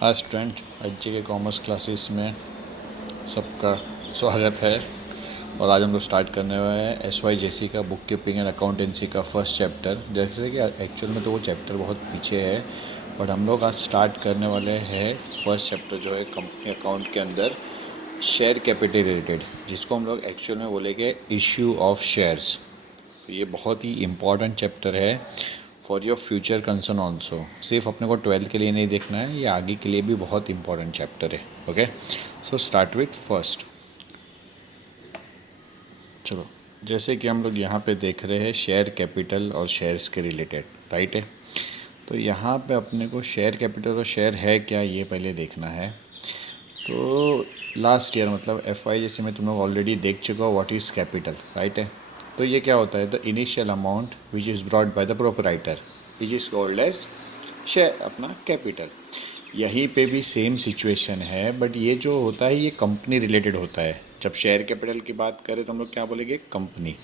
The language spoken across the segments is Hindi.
हाय स्टूडेंट, एच के कॉमर्स क्लासेस में सबका स्वागत है। और आज हम लोग स्टार्ट करने वाले हैं SYJC का बुक कीपिंग एंड अकाउंटेंसी का फर्स्ट चैप्टर। जैसे कि एक्चुअल में तो वो चैप्टर बहुत पीछे है, बट हम लोग आज स्टार्ट करने वाले हैं फर्स्ट चैप्टर जो है कंपनी अकाउंट के अंदर शेयर कैपिटल रिलेटेड, जिसको हम लोग एक्चुअल में बोलेंगे इश्यू ऑफ शेयर्स। ये बहुत ही इम्पॉर्टेंट चैप्टर है for your future concern also. सिर्फ अपने को 12th के लिए नहीं देखना है, ये आगे के लिए भी बहुत इंपॉर्टेंट चैप्टर है। Okay, so start with first. चलो, जैसे कि हम लोग यहाँ पे देख रहे हैं शेयर कैपिटल और शेयर्स के रिलेटेड, राइट है। तो यहाँ पे अपने को शेयर कैपिटल और शेयर है क्या, ये पहले देखना है। तो लास्ट ईयर मतलब FYJC में तुम लोग ऑलरेडी देख चुके हो व्हाट इज़ कैपिटल, राइट है। तो ये क्या होता है, the initial amount which is brought by the proprietor which is called as share, अपना कैपिटल। यहीं पे भी सेम सिचुएशन है, बट ये जो होता है ये कंपनी रिलेटेड होता है। जब शेयर कैपिटल की बात करें तो हम लोग क्या बोलेंगे, कंपनी,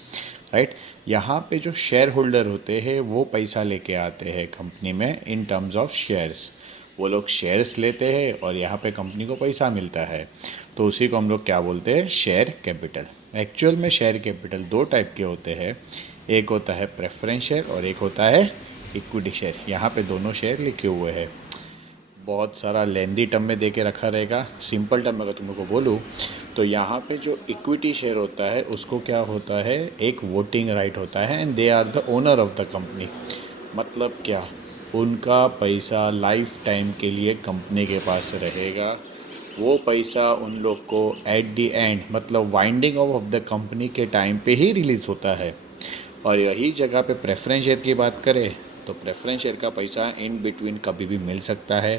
राइट। यहाँ पे जो शेयर होल्डर होते हैं वो पैसा लेके आते हैं कंपनी में इन टर्म्स ऑफ शेयर्स। वो लोग शेयर्स लेते हैं और यहाँ पे कंपनी को पैसा मिलता है, तो उसी को हम लोग क्या बोलते हैं, शेयर कैपिटल। एक्चुअल में शेयर कैपिटल दो टाइप के होते हैं, एक होता है प्रेफरेंस शेयर और एक होता है इक्विटी शेयर। यहाँ पे दोनों शेयर लिखे हुए हैं। बहुत सारा लेंदी टर्म में दे के रखा रहेगा। सिंपल टर्म अगर तुम लोग को बोलूँ तो यहाँ पे जो इक्विटी शेयर होता है उसको क्या होता है, एक वोटिंग राइट होता है and they are the owner of the company. मतलब क्या, उनका पैसा लाइफ टाइम के लिए कंपनी के पास रहेगा। वो पैसा उन लोग को एट द एंड मतलब वाइंडिंग ऑफ द कंपनी के टाइम पे ही रिलीज़ होता है। और यही जगह पे प्रेफरेंस शेयर की बात करें तो प्रेफरेंस शेयर का पैसा इन बिटवीन कभी भी मिल सकता है,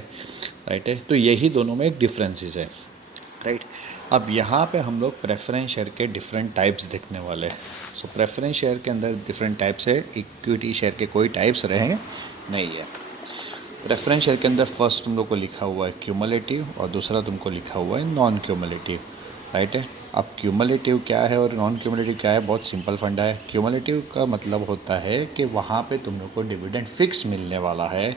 राइट है। तो यही दोनों में एक डिफरेंसेस है, राइट। अब यहाँ पे हम लोग प्रेफरेंस शेयर के डिफरेंट टाइप्स देखने वाले हैं। सो प्रेफरेंस शेयर के अंदर डिफरेंट टाइप्स है, इक्विटी शेयर के कोई टाइप्स रहे नहीं है। प्रेफरेंस शेयर के अंदर फर्स्ट तुम लोग को लिखा हुआ है क्यूमुलेटिव और दूसरा तुमको लिखा हुआ है नॉन क्यूमुलेटिव, राइट है। अब क्यूमुलेटिव क्या है और नॉन क्यूमुलेटिव क्या है, बहुत सिंपल फंडा है। क्यूमुलेटिव का मतलब होता है कि वहाँ पे तुम लोग को डिविडेंड फिक्स मिलने वाला है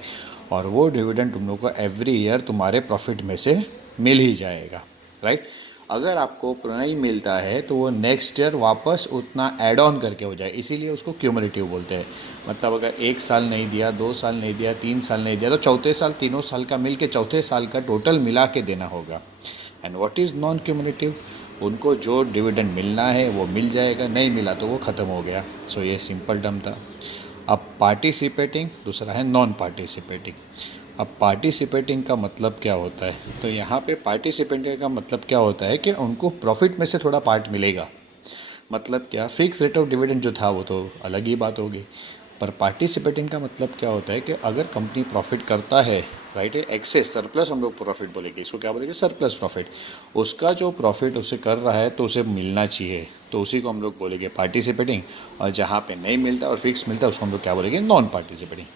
और वो डिविडेंड तुम लोग को एवरी ईयर तुम्हारे प्रॉफिट में से मिल ही जाएगा, राइट। अगर आपको नहीं मिलता है तो वो नेक्स्ट ईयर वापस उतना ऐड ऑन करके हो जाए, इसीलिए उसको क्यूमुलेटिव बोलते हैं। मतलब अगर 1 साल नहीं दिया, 2 साल नहीं दिया, 3 साल नहीं दिया, तो चौथे साल तीनों साल का मिल के चौथे साल का टोटल मिला के देना होगा। And what is non cumulative, उनको जो डिविडेंड मिलना है वो मिल जाएगा, नहीं मिला तो वो ख़त्म हो गया। सो ये सिंपल टर्म था। अब पार्टिसिपेटिंग, दूसरा है नॉन पार्टिसिपेटिंग। अब पार्टिसिपेटिंग का मतलब क्या होता है, तो यहाँ पे पार्टिसिपेटिंग का मतलब क्या होता है कि उनको प्रॉफिट में से थोड़ा पार्ट मिलेगा। मतलब क्या, फिक्स रेट ऑफ डिविडेंड जो था वो तो अलग ही बात होगी, पर पार्टिसिपेटिंग का मतलब क्या होता है कि अगर कंपनी प्रॉफिट करता है, राइट है, एक्सेस सरप्लस हम लोग प्रॉफिट बोलेंगे, इसको क्या बोलेंगे, सरप्लस प्रॉफिट। उसका जो प्रॉफिट उसे कर रहा है तो उसे मिलना चाहिए, तो उसी को हम लोग बोलेंगे पार्टिसिपेटिंग। और जहाँ पे नहीं मिलता और फिक्स मिलता है उसको हम लोग क्या बोलेंगे, नॉन पार्टिसिपेटिंग।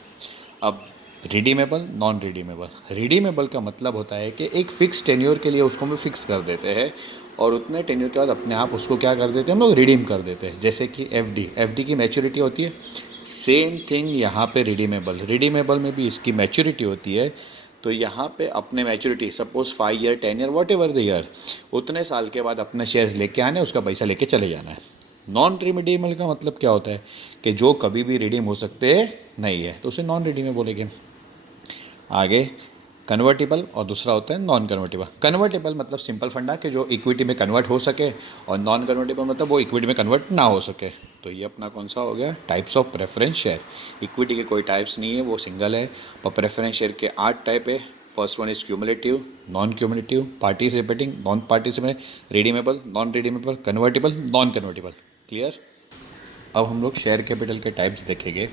अब रिडीमेबल, नॉन रिडीमेबल। रिडीमेबल का मतलब होता है कि एक फ़िक्स टेन्योर के लिए उसको हम फिक्स कर देते हैं और उतने टेन्योर के बाद अपने आप उसको क्या कर देते हैं, हम लोग रिडीम कर देते हैं। जैसे कि एफडी की मैच्योरिटी होती है, सेम थिंग यहाँ पे रिडीमेबल में भी इसकी मैच्योरिटी होती है। तो यहाँ पे अपने maturity suppose 5 year 10 year what ever the year, उतने साल के बाद अपने शेयर्स लेके आने, उसका पैसा लेके चले जाना है। नॉन रिडीमेबल का मतलब क्या होता है कि जो कभी भी रिडीम हो सकते हैं नहीं है, तो उसे नॉन रिडीमेबल बोलेंगे। आगे कन्वर्टिबल और दूसरा होता है नॉन कन्वर्टिबल। कन्वर्टिबल मतलब सिंपल फंडा कि जो इक्विटी में कन्वर्ट हो सके, और नॉन कन्वर्टिबल मतलब वो इक्विटी में कन्वर्ट ना हो सके। तो ये अपना कौन सा हो गया, types of preference share. Equity के कोई टाइप्स नहीं है, वो सिंगल है। और प्रेफरेंस शेयर के 8 टाइप है। First one is cumulative, non cumulative, participating, non participating, redeemable, non redeemable, convertible, non convertible. Clear. अब हम लोग शेयर कैपिटल के टाइप्स देखेंगे।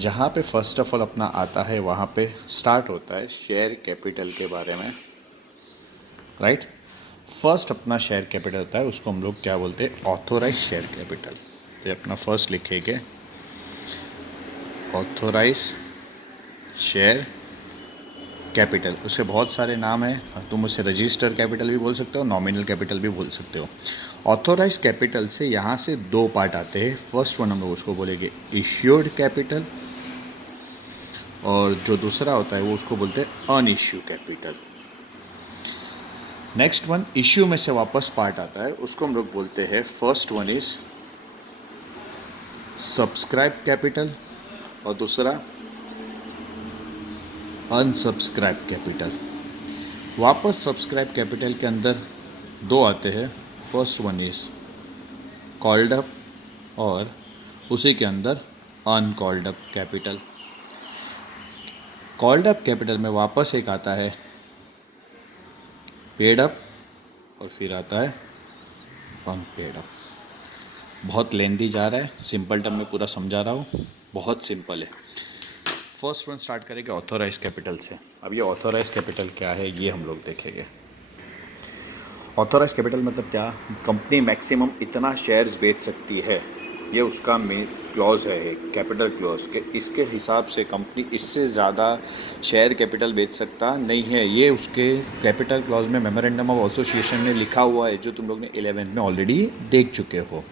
जहाँ पे फर्स्ट ऑफ ऑल अपना आता है, वहाँ पे स्टार्ट होता है शेयर कैपिटल के बारे में, राइट। फर्स्ट अपना शेयर कैपिटल होता है, उसको हम लोग क्या बोलते हैं, ऑथोराइज शेयर कैपिटल। तो अपना फर्स्ट लिखेंगे ऑथोराइज शेयर कैपिटल। उसके बहुत सारे नाम हैं, तुम उसे रजिस्टर कैपिटल भी बोल सकते हो, नॉमिनल कैपिटल भी बोल सकते हो। ऑथोराइज कैपिटल से यहाँ से दो पार्ट आते हैं। फर्स्ट वन हम लोग उसको बोलेंगे इश्यूड कैपिटल, और जो दूसरा होता है वो उसको बोलते हैं अनइश्यू कैपिटल। नेक्स्ट वन इश्यू में से वापस पार्ट आता है, उसको हम लोग बोलते हैं first one is subscribe capital और दूसरा अनसब्सक्राइब कैपिटल। वापस सब्सक्राइब कैपिटल के अंदर दो आते हैं, first one is called up और उसी के अंदर uncalled up capital. Called up capital में वापस एक आता है पेड अप और फिर आता है अनपेड अप। बहुत लेंदी जा रहा है, सिंपल टर्म में पूरा समझा रहा हूँ, बहुत सिंपल है। फर्स्ट वन स्टार्ट करेंगे ऑथोराइज कैपिटल से। अब ये ऑथोराइज कैपिटल क्या है ये हम लोग देखेंगे। ऑथोराइज कैपिटल मतलब क्या, कंपनी मैक्सिमम इतना शेयर्स बेच सकती है, ये उसका मेन क्लॉज है, कैपिटल क्लॉज के इसके हिसाब से कंपनी इससे ज़्यादा शेयर कैपिटल बेच सकता नहीं है। ये उसके कैपिटल क्लॉज में मेमोरेंडम ऑफ एसोसिएशन में लिखा हुआ है, जो तुम लोग ने 11 में ऑलरेडी देख चुके हो,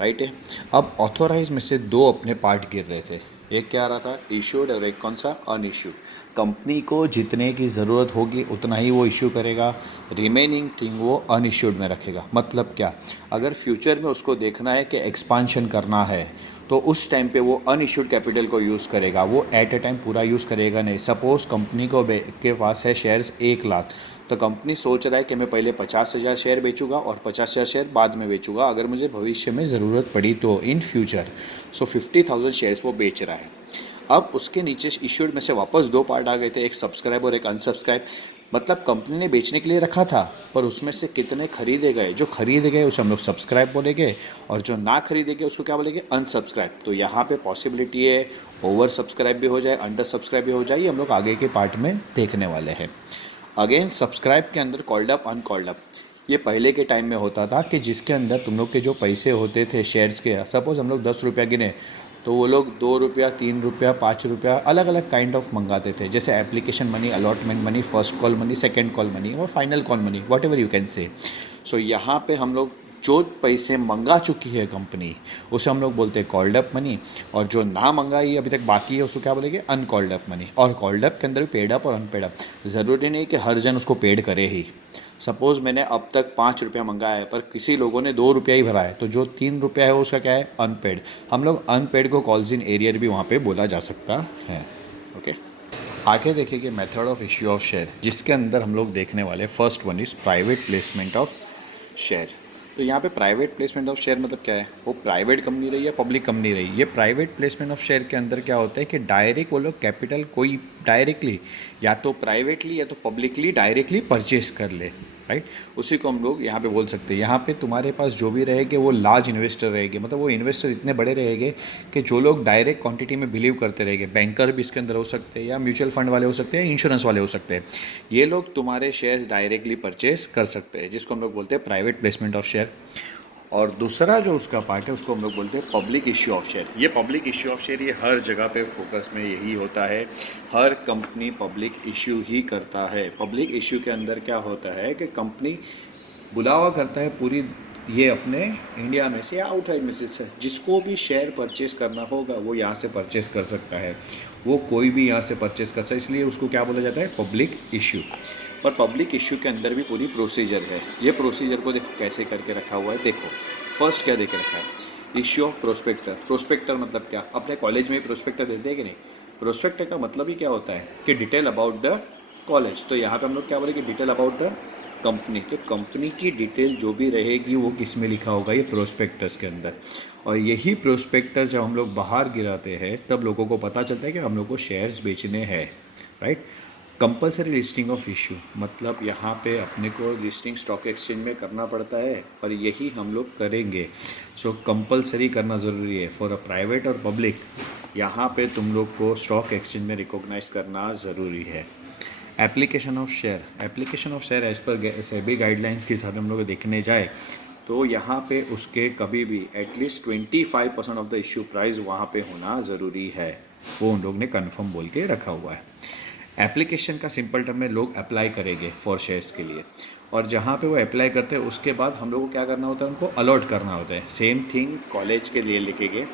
राइट है। अब ऑथोराइज में से दो अपने पार्ट गिर रहे थे, एक क्या आ रहा था इश्यूड और एक कौन सा अनइश्यूड। कंपनी को जितने की ज़रूरत होगी उतना ही वो इश्यू करेगा, रिमेनिंग थिंग वो अनइश्यूड में रखेगा। मतलब क्या, अगर फ्यूचर में उसको देखना है कि एक्सपांशन करना है तो उस टाइम पे वो अनइश्यूड कैपिटल को यूज़ करेगा, वो एट ए टाइम पूरा यूज़ करेगा नहीं। सपोज़ कंपनी को के पास है शेयर्स 1 लाख, तो कंपनी सोच रहा है कि मैं पहले 50,000 शेयर बेचूंगा और 50,000 शेयर बाद में बेचूंगा अगर मुझे भविष्य में ज़रूरत पड़ी तो, इन फ्यूचर। सो 50,000 शेयर्स वो बेच रहा है। अब उसके नीचे इश्यूड में से वापस दो पार्ट आ गए थे, एक सब्सक्राइब और एक अनसब्सक्राइब। मतलब कंपनी ने बेचने के लिए रखा था, पर उसमें से कितने खरीदे गए, जो खरीदे गए उसे हम लोग सब्सक्राइब बोलेंगे और जो ना खरीदे गए उसको क्या बोलेंगे, अनसब्सक्राइब। तो यहाँ पे पॉसिबिलिटी है ओवर सब्सक्राइब भी हो जाए, अंडर सब्सक्राइब भी हो जाए, ये हम लोग आगे के पार्ट में देखने वाले हैं। अगेन सब्सक्राइब के अंदर कॉल्ड अप अनकॉल्ड अप, ये पहले के टाइम में होता था कि जिसके अंदर तुम लोग के जो पैसे होते थे शेयर्स के, सपोज़ हम लोग 10 रुपया गिने तो वो लोग 2 रुपया, 3 रुपया, 5 रुपया अलग अलग काइंड ऑफ मंगाते थे, जैसे application money, allotment money, first call money, second call money और final call money, whatever you can say. So यहाँ पे हम लोग जो पैसे मंगा चुकी है कंपनी उसे हम लोग बोलते हैं कॉल्ड अप मनी, और जो ना मंगाई अभी तक बाकी है उसको क्या बोलेंगे, अनकॉल्ड अप मनी। और कॉल्ड अप के अंदर भी पेड अप और अनपेड अप, ज़रूरी नहीं कि हर जन उसको पेड करे ही। सपोज़ मैंने अब तक 5 रुपया मंगाया है पर किसी लोगों ने 2 रुपया ही भरा है, तो जो 3 रुपया है उसका क्या है, अनपेड। हम लोग अनपेड को कॉल्स इन एरियर भी वहाँ पे बोला जा सकता है। ओके, आगे देखेंगे method of issue of share, जिसके अंदर हम लोग देखने वाले first one is private placement of share. तो यहाँ पे प्राइवेट प्लेसमेंट ऑफ शेयर मतलब क्या है, वो प्राइवेट कंपनी रही या पब्लिक कंपनी रही, ये प्राइवेट प्लेसमेंट ऑफ शेयर के अंदर क्या होता है कि डायरेक्ट वो लोग कैपिटल कोई डायरेक्टली या तो प्राइवेटली या तो पब्लिकली डायरेक्टली परचेज कर ले, राइट। उसी को हम लोग यहाँ पे बोल सकते हैं। यहाँ पे तुम्हारे पास जो भी रहेंगे वो लार्ज इन्वेस्टर रहेंगे, मतलब वो इन्वेस्टर इतने बड़े रहेंगे कि जो लोग डायरेक्ट क्वांटिटी में बिलीव करते रहेंगे। बैंकर भी इसके अंदर हो सकते हैं या म्यूचुअल फंड वाले हो सकते हैं, इंश्योरेंस वाले हो सकते हैं। ये लोग तुम्हारे शेयर्स डायरेक्टली परचेज कर सकते हैं, जिसको हम लोग बोलते हैं प्राइवेट प्लेसमेंट ऑफ शेयर। और दूसरा जो उसका पार्ट है उसको हम लोग बोलते हैं पब्लिक इश्यू ऑफ शेयर। ये पब्लिक इश्यू ऑफ शेयर ये हर जगह पे फोकस में यही होता है, हर कंपनी पब्लिक इश्यू ही करता है। पब्लिक इश्यू के अंदर क्या होता है कि कंपनी बुलावा करता है पूरी ये अपने इंडिया में से या आउटसाइड में से, जिसको भी शेयर परचेस करना होगा वो यहाँ से परचेस कर सकता है, वो कोई भी यहाँ से परचेस कर सकता है, इसलिए उसको क्या बोला जाता है, पब्लिक इश्यू। पर पब्लिक इश्यू के अंदर भी पूरी प्रोसीजर है। ये प्रोसीजर को देखो कैसे करके रखा हुआ है। देखो फर्स्ट क्या देके रखा है, इश्यू ऑफ प्रोस्पेक्टर। प्रोस्पेक्टर मतलब क्या, अपने कॉलेज में ही प्रोस्पेक्टर देते हैं कि नहीं। प्रोस्पेक्टर का मतलब ही क्या होता है कि डिटेल अबाउट द कॉलेज। तो यहाँ पे हम लोग क्या बोलेंगे, डिटेल अबाउट द कंपनी। तो कंपनी की डिटेल जो भी रहेगी वो किस में लिखा होगा, ये प्रोस्पेक्टस के अंदर। और यही प्रोस्पेक्टर जब हम लोग बाहर गिराते हैं तब लोगों को पता चलता है कि हम लोग को शेयर्स बेचने हैं, right. Compulsory listing of issue मतलब यहाँ पे अपने को लिस्टिंग स्टॉक एक्सचेंज में करना पड़ता है, और यही हम लोग करेंगे। सो कंपलसरी करना ज़रूरी है फॉर अ प्राइवेट और पब्लिक। यहाँ पे तुम लोग को स्टॉक एक्सचेंज में रिकॉग्नाइज करना ज़रूरी है। Application of share, application of share as per SEBI guidelines के हिसाब से हम लोग देखने जाए तो यहाँ पे उसके कभी भी at least 25% of the issue price वहाँ पे होना ज़रूरी है, वो उन लोग ने कंफर्म बोल के रखा हुआ है। एप्लीकेशन का सिंपल टर्म में लोग अप्लाई करेंगे फॉर शेयर्स के लिए, और जहाँ पे वो अप्लाई करते हैं उसके बाद हम लोग को क्या करना होता है, उनको अलॉट करना होता है। सेम थिंग कॉलेज के लिए लिखेंगे।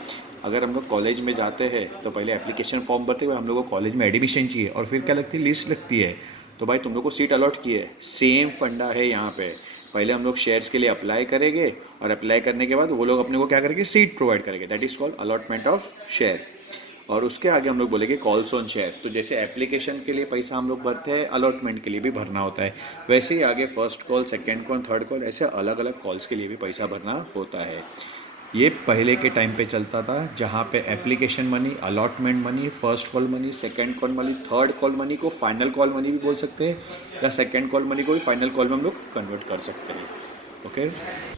अगर हम लोग कॉलेज में जाते हैं तो पहले एप्लीकेशन फॉर्म भरते हुए हम लोग को कॉलेज में एडमिशन चाहिए, और फिर क्या लगती है, लिस्ट लगती है। तो भाई तुम लोग को सीट अलॉट की है, सेम फंडा है यहाँ पे। पहले हम लोग शेयर्स के लिए अप्लाई करेंगे और अप्लाई करने के बाद वो लोग अपने को क्या करेंगे, सीट प्रोवाइड करेंगे, that is called allotment of share. और उसके आगे हम लोग बोलेंगे कॉल्स ऑन शेयर। तो जैसे एप्लीकेशन के लिए पैसा हम लोग भरते हैं, अलॉटमेंट के लिए भी भरना होता है, वैसे ही आगे first call, second call, third call, ऐसे अलग अलग कॉल्स के लिए भी पैसा भरना होता है। ये पहले के टाइम पे चलता था, जहाँ पे application money, allotment money, first call money, second call money, third call money को फाइनल कॉल मनी भी बोल सकते हैं, या सेकंड कॉल मनी को भी फाइनल कॉल में हम लोग कन्वर्ट कर सकते हैं। ओके।